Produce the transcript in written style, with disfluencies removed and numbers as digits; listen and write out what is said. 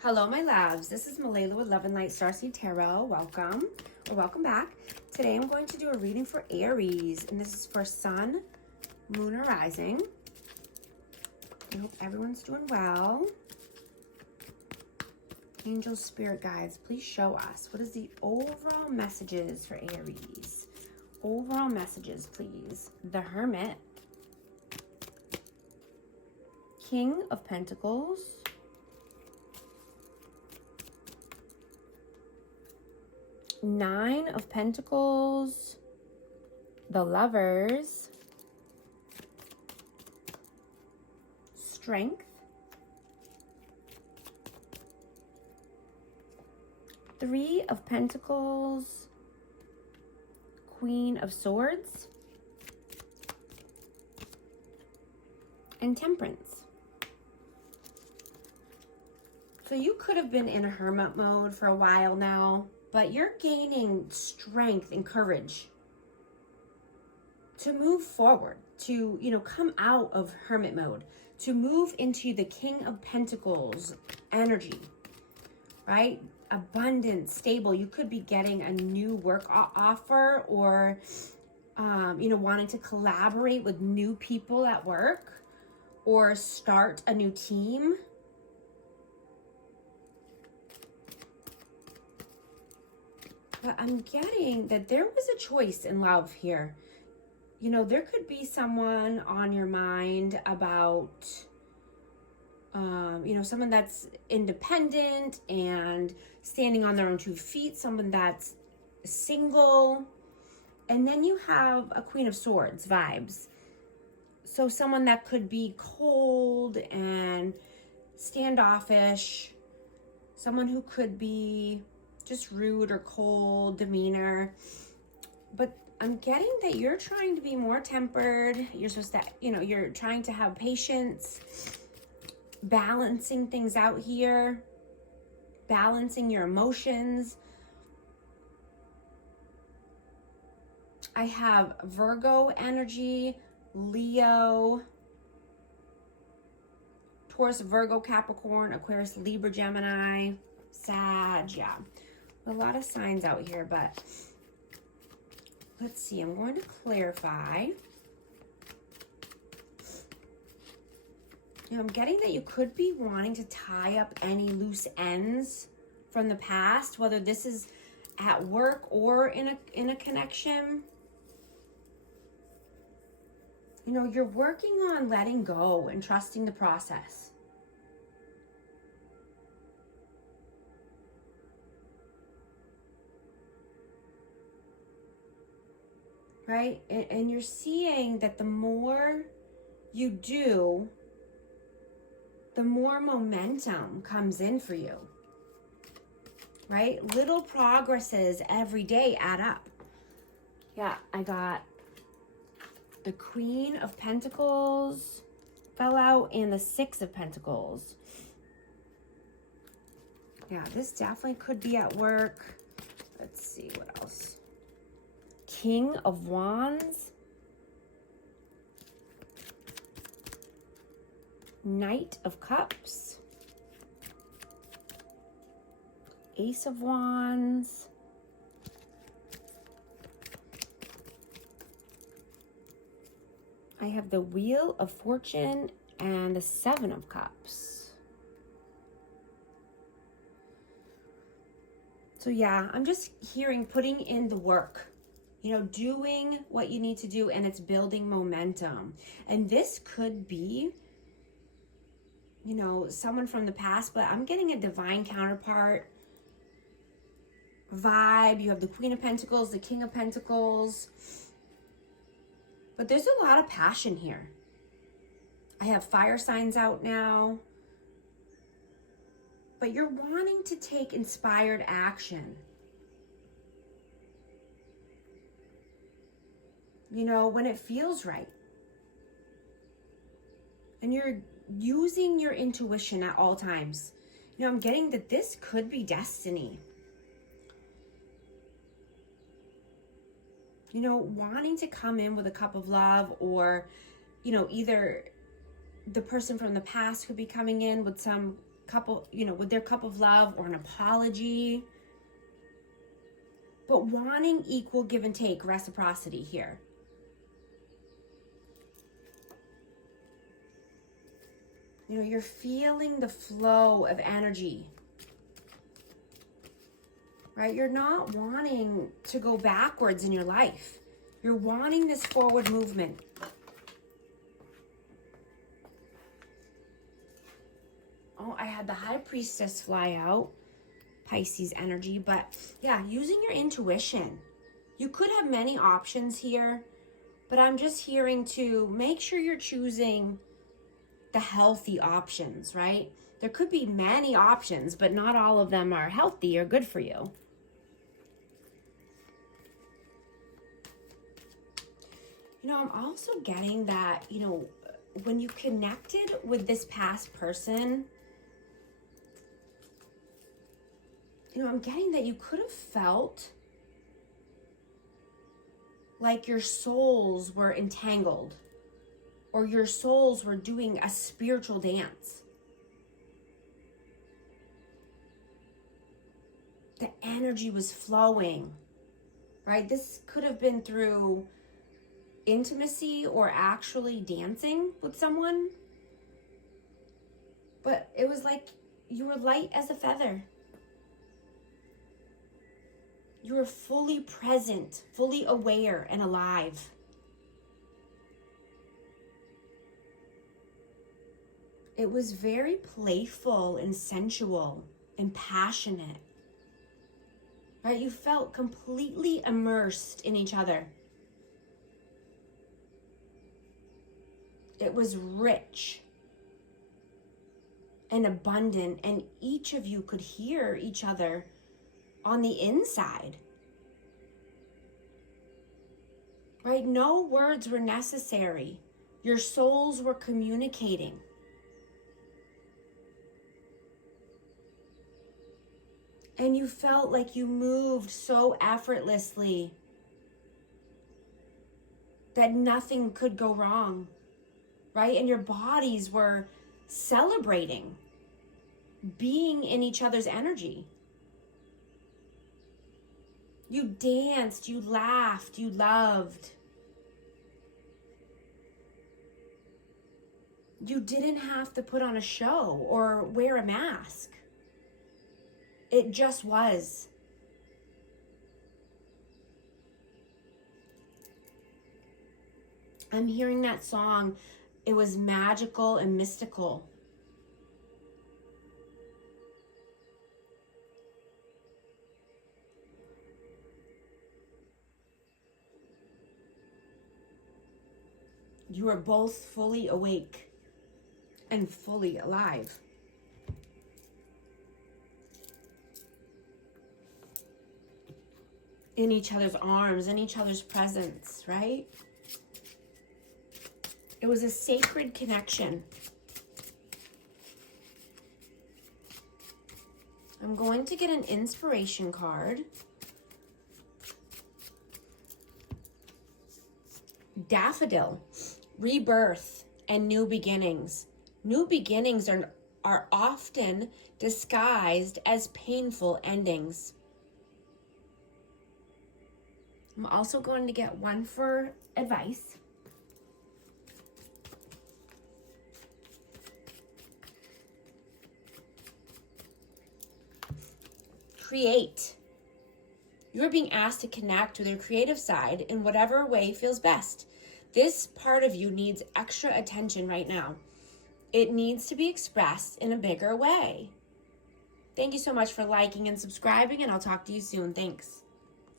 Hello, my loves. This is Malayla with Love and Light Starseed Tarot. Welcome or welcome back. Today I'm going to do a reading for Aries, and this is for Sun, Moon, or Rising. I hope everyone's doing well. Angels, Spirit Guides, please show us. What is the overall messages for Aries? Overall messages, please. The Hermit. King of Pentacles. Nine of Pentacles, the Lovers, Strength, Three of Pentacles, Queen of Swords, and Temperance. So you could have been in a hermit mode for a while now, but you're gaining strength and courage to move forward, to, come out of hermit mode, to move into the King of Pentacles energy, right? Abundant, stable. You could be getting a new work offer or, wanting to collaborate with new people at work or start a new team. But I'm getting that there was a choice in love here. There could be someone on your mind about, someone that's independent and standing on their own 2 feet, someone that's single. And then you have a Queen of Swords vibes. So someone that could be cold and standoffish, someone who could be just rude or cold demeanor. But I'm getting that you're trying to be more tempered. You're supposed to, you're trying to have patience, balancing things out here, balancing your emotions. I have Virgo energy, Leo, Taurus, Virgo, Capricorn, Aquarius, Libra, Gemini, Sag, yeah. A lot of signs out here, but let's see. I'm going to clarify. I'm getting that you could be wanting to tie up any loose ends from the past, whether this is at work or in a connection. You're working on letting go and trusting the process. Right? And you're seeing that the more you do, the more momentum comes in for you. Right? Little progresses every day add up. Yeah, I got the Queen of Pentacles fell out and the Six of Pentacles. Yeah, this definitely could be at work. Let's see what else. King of Wands, Knight of Cups, Ace of Wands, I have the Wheel of Fortune and the Seven of Cups. So yeah, I'm just hearing putting in the work. Doing what you need to do, and it's building momentum. And this could be, someone from the past, but I'm getting a divine counterpart vibe. You have the Queen of Pentacles, the King of Pentacles. But there's a lot of passion here. I have fire signs out now. But you're wanting to take inspired action. When it feels right. And you're using your intuition at all times. I'm getting that this could be destiny. Wanting to come in with a cup of love, or, either the person from the past could be coming in with some with their cup of love or an apology. But wanting equal give and take, reciprocity here. You're feeling the flow of energy, right? You're not wanting to go backwards in your life. You're wanting this forward movement. Oh, I had the High Priestess fly out. Pisces energy, but yeah, using your intuition. You could have many options here, but I'm just hearing to make sure you're choosing the healthy options, right? There could be many options, but not all of them are healthy or good for you. I'm also getting that, when you connected with this past person, I'm getting that you could have felt like your souls were entangled or your souls were doing a spiritual dance. The energy was flowing, right? This could have been through intimacy or actually dancing with someone. But it was like you were light as a feather. You were fully present, fully aware and alive. It was very playful and sensual and passionate. Right? You felt completely immersed in each other. It was rich and abundant, and each of you could hear each other on the inside. Right? No words were necessary. Your souls were communicating. And you felt like you moved so effortlessly that nothing could go wrong, right? And your bodies were celebrating being in each other's energy. You danced, you laughed, you loved. You didn't have to put on a show or wear a mask. It just was. I'm hearing that song. It was magical and mystical. You are both fully awake and fully alive. In each other's arms, in each other's presence, right? It was a sacred connection. I'm going to get an inspiration card. Daffodil, rebirth, and new beginnings. New beginnings are often disguised as painful endings. I'm also going to get one for advice. Create. You're being asked to connect with your creative side in whatever way feels best. This part of you needs extra attention right now. It needs to be expressed in a bigger way. Thank you so much for liking and subscribing, and I'll talk to you soon. Thanks.